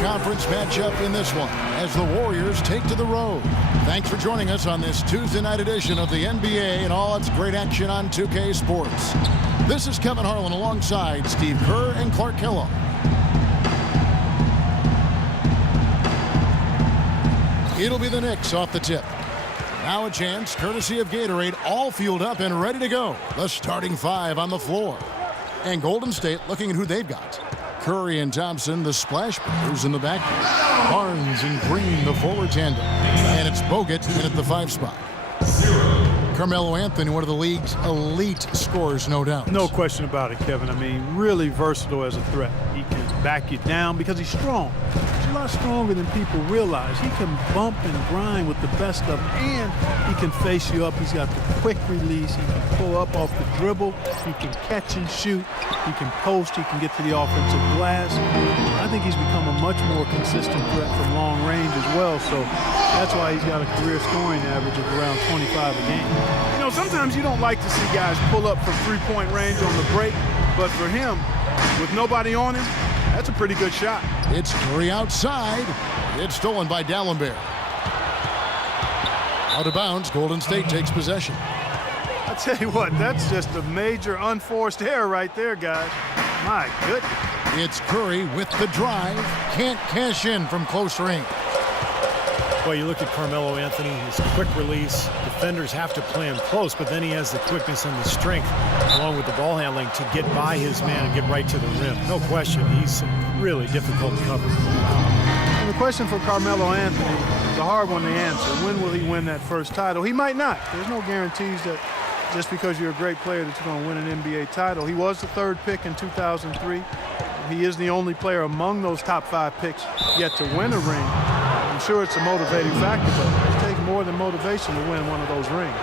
conference matchup in this one as the Warriors take to the road. Thanks for joining us on this Tuesday night edition of the NBA and all its great action on 2K Sports. This is Kevin Harlan alongside Steve Kerr and Clark Kellogg. It'll be the Knicks off the tip. Now a chance, courtesy of Gatorade, all fueled up and ready to go. The starting five on the floor. And Golden State looking at who they've got. Curry and Thompson, the Splash Brothers in the back. Barnes and Green, the forward tandem. And it's Bogut in at the 5 spot. Carmelo Anthony, one of the league's elite scorers, no doubt. No question about it, Kevin. I mean, really versatile as a threat. He can back you down because he's strong. He's a lot stronger than people realize. He can bump and grind with the best of them, and he can face you up. He's got the quick release. He can pull up off the dribble. He can catch and shoot. He can post. He can get to the offensive glass. I think he's become a much more consistent threat from long range as well, so that's why he's got a career scoring average of around 25 a game. You know, sometimes you don't like to see guys pull up for three-point range on the break, but for him, with nobody on him, that's a pretty good shot. It's Curry outside. It's stolen by Dallenberg. Out of bounds, Golden State takes possession. I tell you what, that's just a major unforced error right there, guys. My goodness. It's Curry with the drive. Can't cash in from close range. Well, you look at Carmelo Anthony, his quick release. Defenders have to play him close, but then he has the quickness and the strength, along with the ball handling, to get by his man and get right to the rim. No question, he's really difficult to cover. And the question for Carmelo Anthony is a hard one to answer. When will he win that first title? He might not. There's no guarantees that just because you're a great player that you're going to win an NBA title. He was the 3rd pick in 2003. He is the only player among those top 5 picks yet to win a ring. I'm sure it's a motivating factor, but it takes more than motivation to win one of those rings.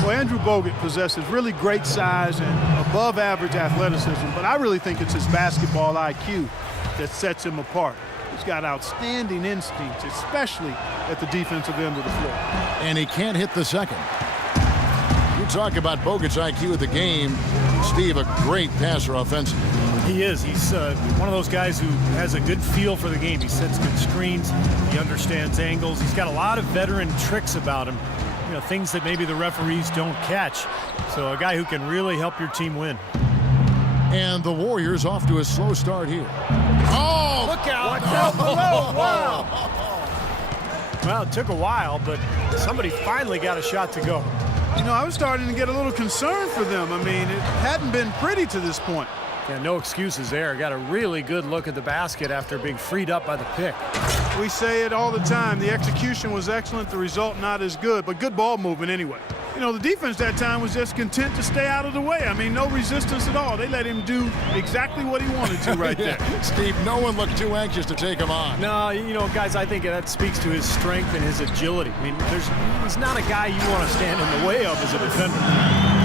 Well, Andrew Bogut possesses really great size and above-average athleticism, but I really think it's his basketball IQ that sets him apart. He's got outstanding instincts, especially at the defensive end of the floor. And he can't hit the second. You talk about Bogut's IQ at the game. Steve, a great passer offensively. He is. He's one of those guys who has a good feel for the game. He sets good screens. He understands angles. He's got a lot of veteran tricks about him, you know, things that maybe the referees don't catch. So a guy who can really help your team win. And the Warriors off to a slow start here. Oh! Look out! Watch out below! Wow! Well, it took a while, but somebody finally got a shot to go. You know, I was starting to get a little concerned for them. I mean, it hadn't been pretty to this point. Yeah, no excuses there. Got a really good look at the basket after being freed up by the pick. We say it all the time. The execution was excellent, the result not as good, but good ball movement anyway. You know, the defense that time was just content to stay out of the way. I mean, no resistance at all. They let him do exactly what he wanted to right there. Steve, no one looked too anxious to take him on. No, you know, guys, I think that speaks to his strength and his agility. I mean, he's not a guy you want to stand in the way of as a defender.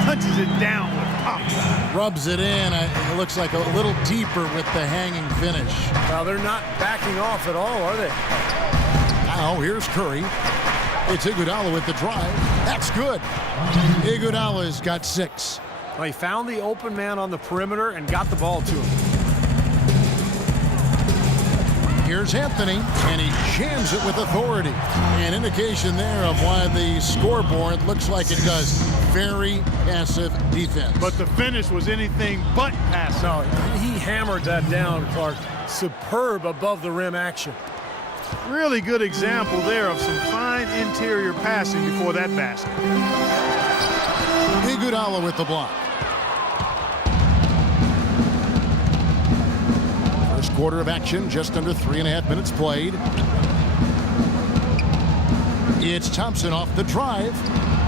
Punches it down with pop. Rubs it in. It looks like a little deeper with the hanging finish. Well, they're not backing off at all, are they? Now, here's Curry. It's Iguodala with the drive. That's good. Iguodala's got 6. Well, he found the open man on the perimeter and got the ball to him. Here's Anthony, and he jams it with authority. An indication there of why the scoreboard looks like it does. Very passive defense. But the finish was anything but passive. No, he hammered that down, Clark. Superb above the rim action. Really good example there of some fine interior passing before that basket. Iguodala with the block. First quarter of action, just under 3.5 minutes played. It's Thompson off the drive.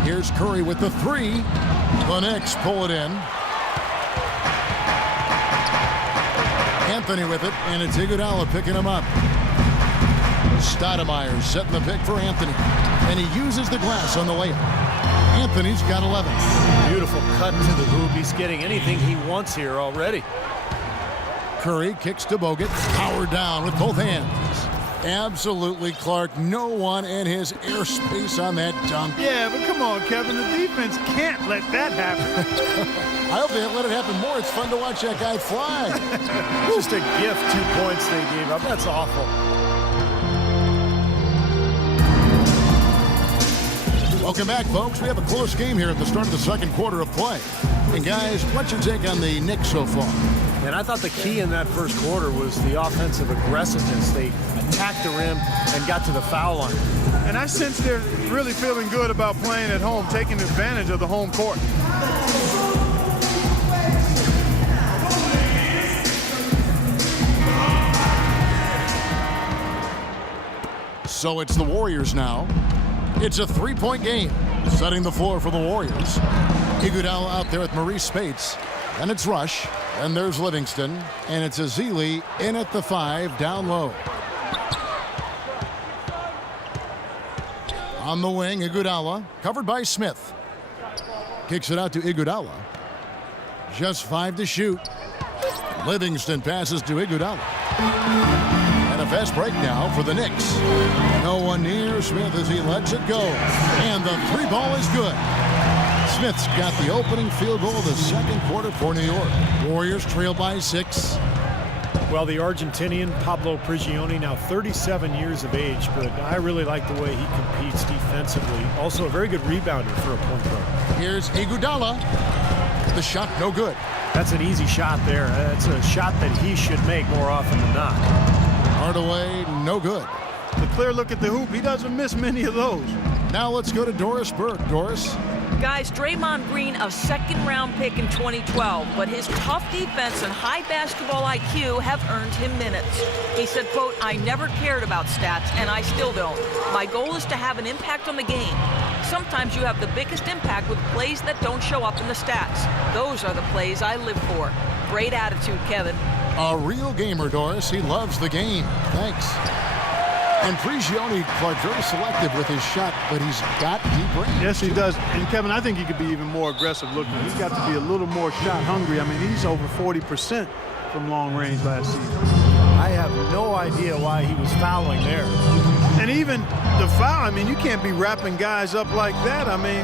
Here's Curry with the 3. The Knicks pull it in. Anthony with it, and it's Iguodala picking him up. Stoudemire setting the pick for Anthony, and he uses the glass on the layup. Anthony's got 11. Beautiful cut to the hoop. He's getting anything he wants here already. Curry kicks to Bogut, powered down with both hands. Absolutely, Clark. No one in his airspace on that dunk. Yeah, but come on, Kevin. The defense can't let that happen. I hope they let it happen more. It's fun to watch that guy fly. Just a gift, 2 points they gave up. That's awful. Welcome back, folks. We have a close game here at the start of the second quarter of play. And, guys, what's your take on the Knicks so far? And I thought the key in that first quarter was the offensive aggressiveness. They attacked the rim and got to the foul line. And I sense they're really feeling good about playing at home, taking advantage of the home court. So it's the Warriors now. It's a three-point game, setting the floor for the Warriors. Iguodala out there with Maurice Spates. And it's Rush. And there's Livingston. And it's Ezeli in at the 5, down low. On the wing, Iguodala, covered by Smith. Kicks it out to Iguodala. Just 5 to shoot. Livingston passes to Iguodala. And a fast break now for the Knicks. No one near Smith as he lets it go. And the 3 ball is good. Smith's got the opening field goal of the second quarter for New York. Warriors trail by 6. Well, the Argentinian Pablo Prigioni, now 37 years of age, but I really like the way he competes defensively. Also a very good rebounder for a point guard. Here's Iguodala. The shot no good. That's an easy shot there. That's a shot that he should make more often than not. Hardaway, no good. The clear look at the hoop, he doesn't miss many of those. Now let's go to Doris Burke. Doris. Guys, Draymond Green, a second-round pick in 2012, but his tough defense and high basketball IQ have earned him minutes. He said, quote, "I never cared about stats, and I still don't. My goal is to have an impact on the game. Sometimes you have the biggest impact with plays that don't show up in the stats. Those are the plays I live for." Great attitude, Kevin. A real gamer, Doris. He loves the game. Thanks. And Prigioni, Clark, very selective with his shot, but he's got deep range. Yes, he does. And, Kevin, I think he could be even more aggressive looking. He's got to be a little more shot hungry. I mean, he's over 40% from long range last season. I have no idea why he was fouling there. And even the foul, I mean, you can't be wrapping guys up like that. I mean,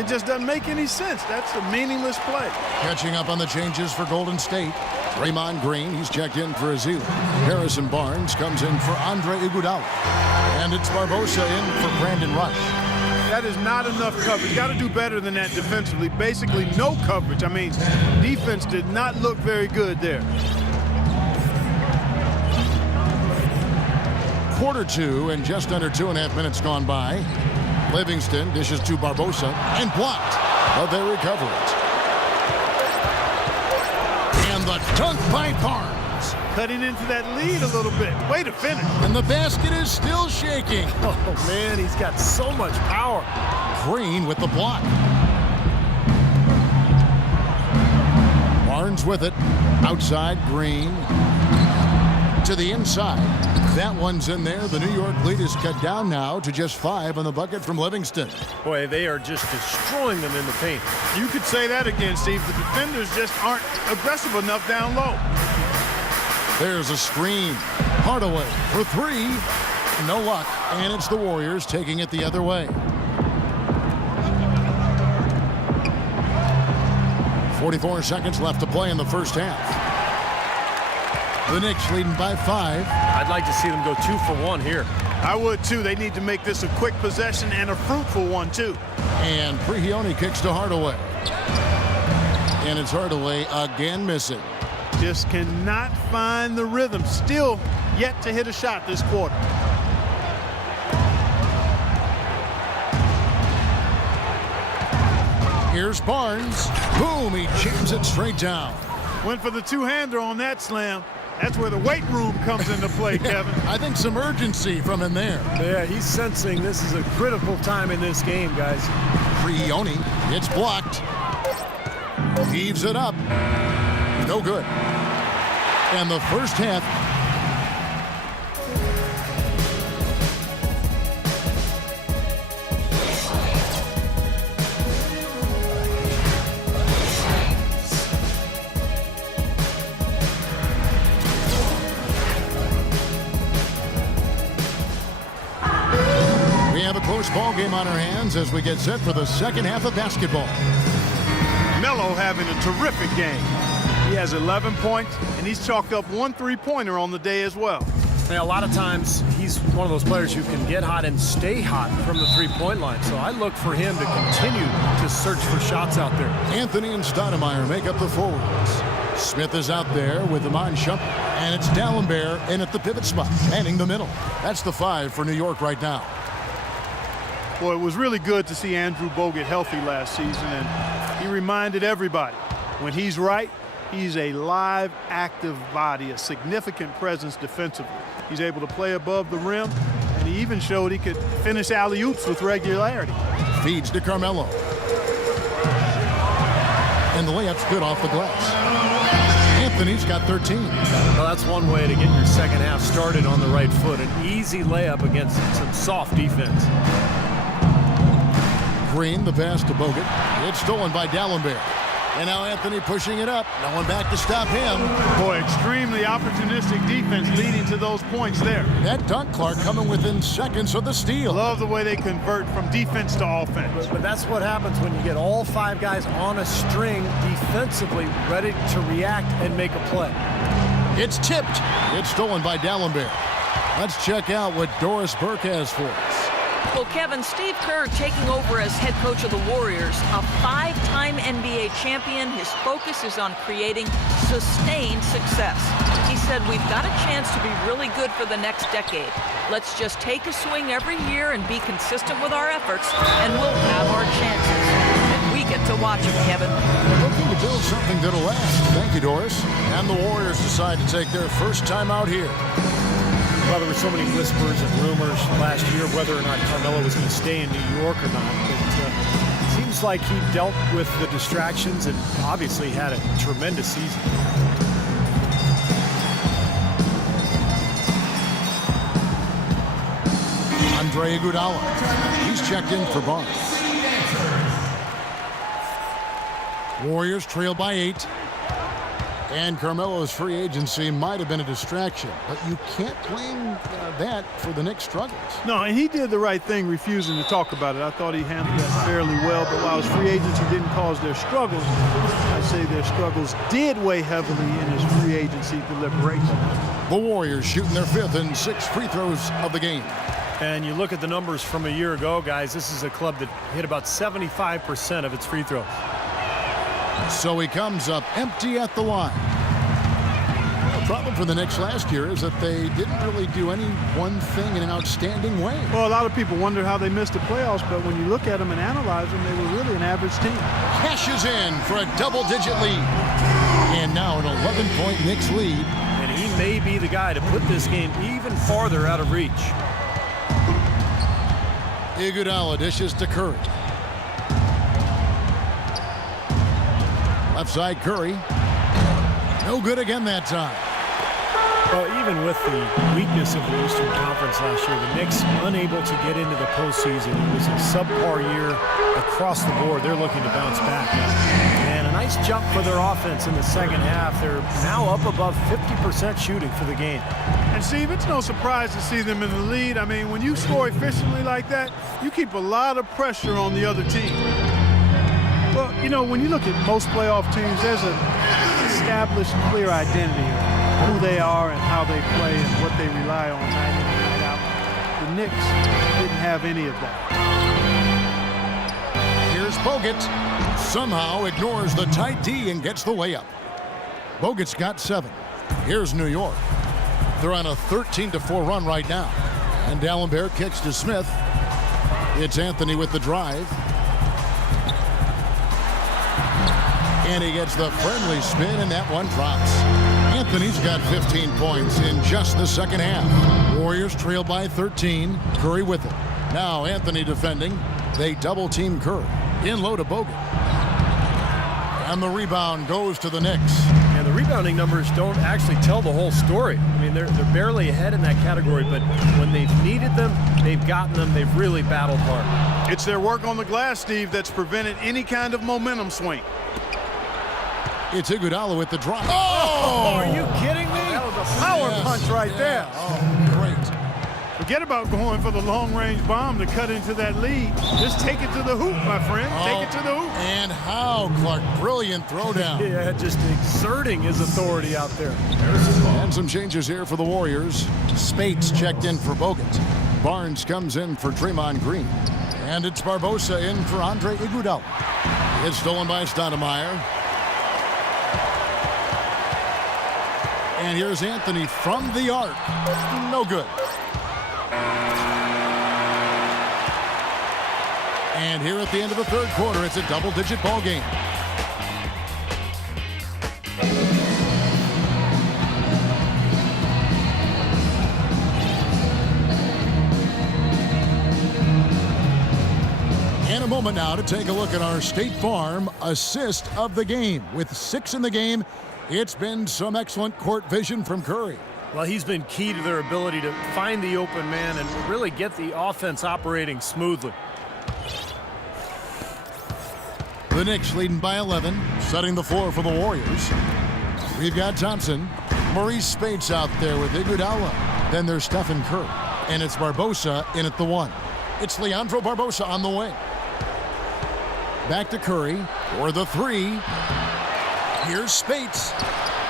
it just doesn't make any sense. That's a meaningless play. Catching up on the changes for Golden State. Draymond Green, he's checked in for Ezeli. Harrison Barnes comes in for Andre Iguodala. And it's Barbosa in for Brandon Rush. That is not enough coverage. Got to do better than that defensively. Basically no coverage. I mean, defense did not look very good there. Quarter 2 and just under 2.5 minutes gone by. Livingston dishes to Barbosa and blocked, but they recover it. And the dunk by Barnes. Cutting into that lead a little bit. Way to finish. And the basket is still shaking. Oh, man, he's got so much power. Green with the block. Barnes with it. Outside, Green. To the inside. That one's in there. The New York lead is cut down now to just 5 on the bucket from Livingston. Boy, they are just destroying them in the paint. You could say that again, Steve. The defenders just aren't aggressive enough down low. There's a screen. Hardaway for 3. No luck. And it's the Warriors taking it the other way. 44 seconds left to play in the first half. The Knicks leading by 5. I'd like to see them go 2 for 1 here. I would, too. They need to make this a quick possession and a fruitful one, too. And Prigioni kicks to Hardaway. And it's Hardaway again missing. Just cannot find the rhythm. Still yet to hit a shot this quarter. Here's Barnes. Boom, he jams it straight down. Went for the two-hander on that slam. That's where the weight room comes into play, Kevin. I think some urgency from him there. Yeah, he's sensing this is a critical time in this game, guys. Prigioni, it's blocked. Heaves it up. No good. And the first half. close ball game on our hands as we get set for the second half of basketball. Melo having a terrific game. He has 11 points, and he's chalked up 1 3-pointer on the day as well. Yeah, a lot of times he's one of those players who can get hot and stay hot from the three-point line. So I look for him to continue to search for shots out there. Anthony and Stoudemire make up the forwards. Smith is out there with Iman Shumpert, and it's Dalembert in at the pivot spot, manning the middle. That's the 5 for New York right now. Well, it was really good to see Andrew Bogut healthy last season, and he reminded everybody, when he's right, he's a live, active body, a significant presence defensively. He's able to play above the rim, and he even showed he could finish alley-oops with regularity. Feeds to Carmelo. And the layup's good off the glass. Anthony's got 13. Well, that's one way to get your second half started on the right foot. An easy layup against some soft defense. Green, the pass to Bogut. It's stolen by Dalembert. And now Anthony pushing it up. No one back to stop him. Boy, extremely opportunistic defense leading to those points there. That dunk, Clark, coming within seconds of the steal. Love the way they convert from defense to offense. But that's what happens when you get all 5 guys on a string defensively ready to react and make a play. It's tipped. It's stolen by Dalembert. Let's check out what Doris Burke has for us. Well, Kevin, Steve Kerr taking over as head coach of the Warriors, a 5-time NBA champion. His focus is on creating sustained success. He said, we've got a chance to be really good for the next decade. Let's just take a swing every year and be consistent with our efforts, and we'll have our chances. And we get to watch him, Kevin. Looking to build something that'll last. Thank you, Doris. And the Warriors decide to take their first time out here. Well, there were so many whispers and rumors last year whether or not Carmelo was going to stay in New York or not. But it seems like he dealt with the distractions and obviously had a tremendous season. Andre Iguodala. He's checked in for Barnes. Warriors trail by 8. And Carmelo's free agency might have been a distraction, but you can't blame that for the Knicks' struggles. No, and he did the right thing refusing to talk about it. I thought he handled that fairly well, but while his free agency didn't cause their struggles, I'd say their struggles did weigh heavily in his free agency deliberation. The Warriors shooting their 5th and 6th free throws of the game. And you look at the numbers from a year ago, guys, this is a club that hit about 75% of its free throws. So he comes up empty at the line. The problem for the Knicks last year is that they didn't really do any one thing in an outstanding way. Well, a lot of people wonder how they missed the playoffs, but when you look at them and analyze them, they were really an average team. Cashes in for a double-digit lead. And now an 11-point Knicks lead. And he may be the guy to put this game even farther out of reach. Iguodala dishes to Curry. Left side Curry. No good again that time. Well, even with the weakness of the Eastern Conference last year, the Knicks unable to get into the postseason. It was a subpar year across the board. They're looking to bounce back. And a nice jump for their offense in the second half. They're now up above 50% shooting for the game. And Steve, it's no surprise to see them in the lead. I mean, when you score efficiently like that, you keep a lot of pressure on the other team. Well, you know, when you look at most playoff teams, there's an established, clear identity of who they are and how they play and what they rely on night in and night out. The Knicks didn't have any of that. Here's Bogut. Somehow ignores the tight D and gets the layup. Bogut's got 7. Here's New York. They're on a 13-4 run right now. And Dalembert kicks to Smith. It's Anthony with the drive. And he gets the friendly spin, and that one drops. Anthony's got 15 points in just the second half. Warriors trail by 13. Curry with it. Now Anthony defending. They double-team Curry. In low to Bogut. And the rebound goes to the Knicks. And the rebounding numbers don't actually tell the whole story. I mean, they're barely ahead in that category, but when they've needed them, they've gotten them. They've really battled hard. It's their work on the glass, Steve, that's prevented any kind of momentum swing. It's Iguodala with the drop. Oh, are you kidding me? That was a power punch right there. Oh, great. Forget about going for the long-range bomb to cut into that lead. Just take it to the hoop, my friend. Take it to the hoop. And how, Clark. Brilliant throwdown. Yeah, just exerting his authority out there. And some changes here for the Warriors. Spates checked in for Bogut. Barnes comes in for Draymond Green. And it's Barbosa in for Andre Iguodala. It's stolen by Stoudemire. And here's Anthony from the arc. No good. And here at the end of the third quarter, it's a double-digit ball game. And a moment now to take a look at our State Farm assist of the game. With 6 in the game, it's been some excellent court vision from Curry. Well, he's been key to their ability to find the open man and really get the offense operating smoothly. The Knicks leading by 11, setting the floor for the Warriors. We've got Thompson. Maurice Spates out there with Iguodala. Then there's Stephen Curry. And it's Barbosa in at the 1. It's Leandro Barbosa on the wing. Back to Curry for the 3. Here's Spates.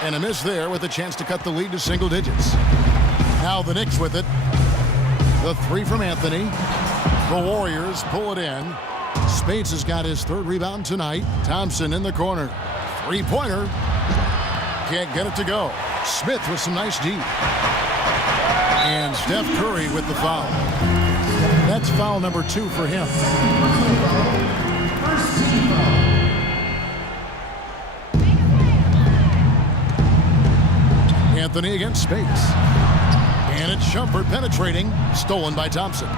And a miss there with a chance to cut the lead to single digits. Now the Knicks with it. The 3 from Anthony. The Warriors pull it in. Spates has got his 3rd rebound tonight. Thompson in the corner. 3-pointer. Can't get it to go. Smith with some nice D. And Steph Curry with the foul. That's foul number 2 for him. Anthony against Spates. And it's Shumpert penetrating. Stolen by Thompson.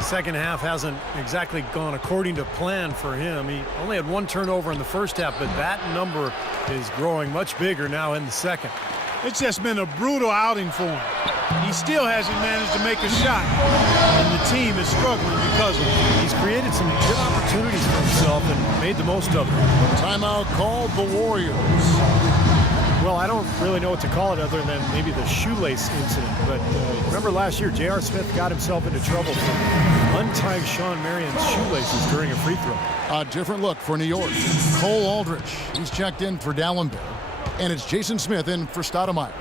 Second half hasn't exactly gone according to plan for him. He only had 1 turnover in the first half, but that number is growing much bigger now in the second. It's just been a brutal outing for him. He still hasn't managed to make a shot, and the team is struggling because of it. He's created some good opportunities for himself and made the most of them. Timeout called the Warriors. Well, I don't really know what to call it other than maybe the shoelace incident. But remember last year, J.R. Smith got himself into trouble for untying Sean Marion's shoelaces during a free throw. A different look for New York. Cole Aldrich. He's checked in for Dallenberg. And it's Jason Smith in for Stoudemire.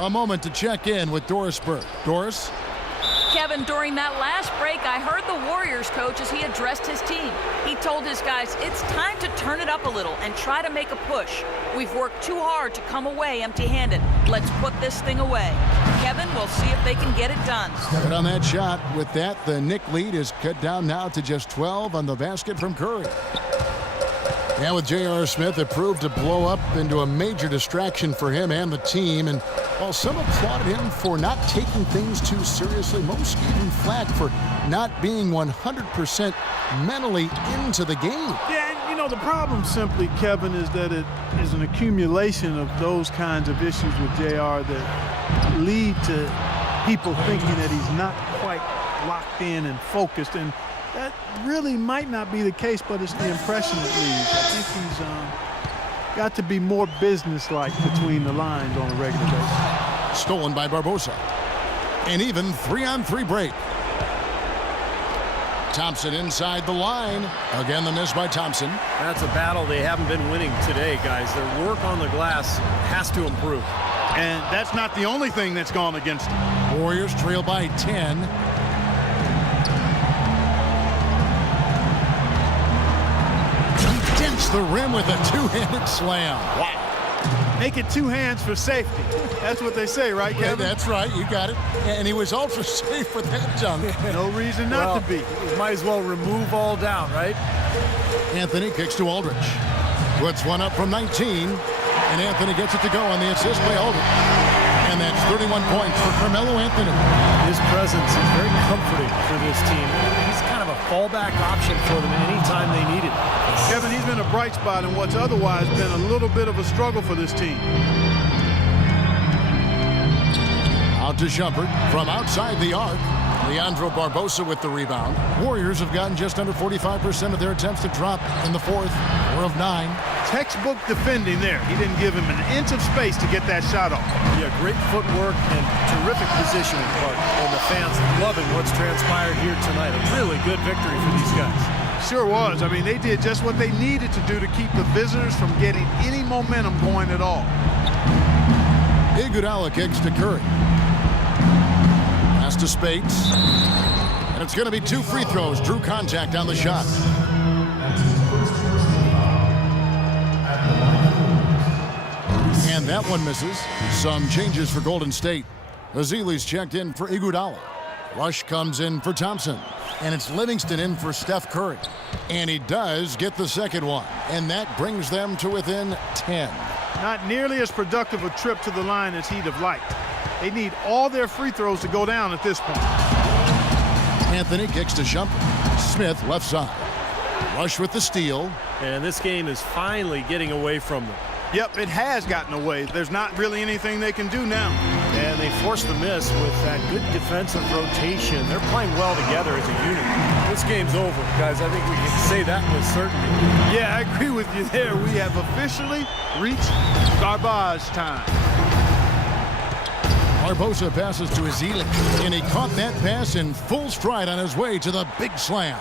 A moment to check in with Doris Burke. Doris? Kevin, during that last break, I heard the Warriors coach as he addressed his team. He told his guys, it's time to turn it up a little and try to make a push. We've worked too hard to come away empty-handed. Let's put this thing away. Kevin, we'll see if they can get it done. Good on that shot. With that, the Knick lead is cut down now to just 12 on the basket from Curry. And with J.R. Smith, it proved to blow up into a major distraction for him and the team. And while some applauded him for not taking things too seriously, most gave him flack for not being 100% mentally into the game. Yeah, and you know, the problem simply, Kevin, is that it is an accumulation of those kinds of issues with JR that lead to people thinking that he's not quite locked in and focused. And that really might not be the case, but it's the impression it leaves. I think he's got to be more businesslike between the lines on a regular basis. Stolen by Barbosa. An even 3-on-3 break. Thompson inside the line. Again, the miss by Thompson. That's a battle they haven't been winning today, guys. Their work on the glass has to improve. And that's not the only thing that's gone against them. Warriors trail by 10. The rim with a 2-handed slam. Wow. Make it 2 hands for safety. That's what they say, right, Kevin? Yeah, that's right. You got it. And he was ultra safe with that jump. No reason not to be. Might as well remove all doubt, right? Anthony kicks to Aldrich. Puts one up from 19. And Anthony gets it to go on the assist by Aldrich. And that's 31 points for Carmelo Anthony. His presence is very comforting for this team. He's kind of a fallback option for them anytime they need it. Kevin, he's been a bright spot in what's otherwise been a little bit of a struggle for this team. Out to Shumpert from outside the arc. Leandro Barbosa with the rebound. Warriors have gotten just under 45% of their attempts to drop in the fourth, 4 of 9. Textbook defending there. He didn't give him an inch of space to get that shot off. Yeah, great footwork and terrific positioning, Clark. And the fans loving what's transpired here tonight. A really good victory for these guys. Sure was. I mean, they did just what they needed to do to keep the visitors from getting any momentum going at all. Iguodala kicks to Curry. Pass to Spates. And it's going to be 2 free throws. Drew contact on the shot. And that one misses. Some changes for Golden State. Azili's checked in for Iguodala. Rush comes in for Thompson. And it's Livingston in for Steph Curry. And he does get the second one. And that brings them to within 10. Not nearly as productive a trip to the line as he'd have liked. They need all their free throws to go down at this point. Anthony kicks to Shumpert. Smith left side. Rush with the steal. And this game is finally getting away from them. Yep, it has gotten away. There's not really anything they can do now. And they forced the miss with that good defensive rotation. They're playing well together as a unit. This game's over, guys. I think we can say that with certainty. Yeah, I agree with you there. We have officially reached garbage time. Barbosa passes to Azili, and he caught that pass in full stride on his way to the big slam.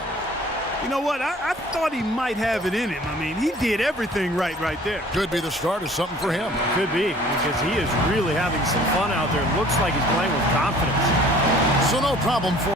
You know what? I thought he might have it in him. I mean, he did everything right there. Could be the start of something for him. Could be, because he is really having some fun out there. Looks like he's playing with confidence. So no problem for